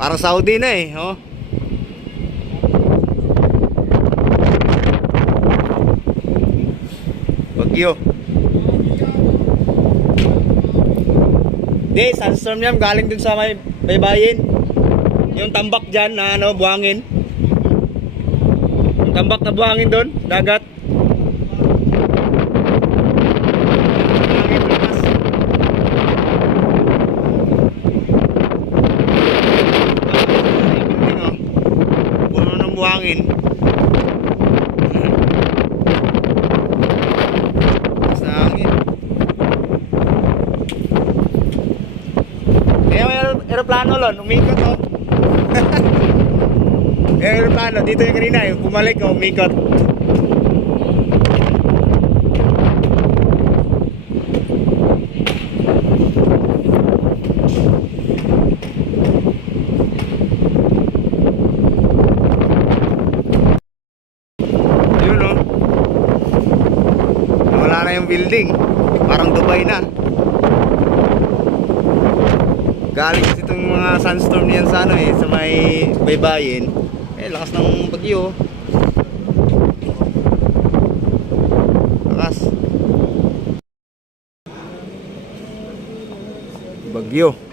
Parang Saudi na eh, oh. Bagyo. Di, sandstorm yan, galing dun sa may baybayin. Yung tambak dyan na ano, buhangin. Yung tambak na buhangin dun, dagat. Puno ng buhangin. Sa hangin. Kaya may aeroplano lon, umikot oh. May aeroplano, dito yung kanina, yung bumalik oh, umikot. Yun oh. Wala na yung building. Parang Dubai na. Galing kasi itong mga sandstorm niyan sa ano eh, sa may baybayin. Eh, lakas ng bagyo. Lakas. Bagyo.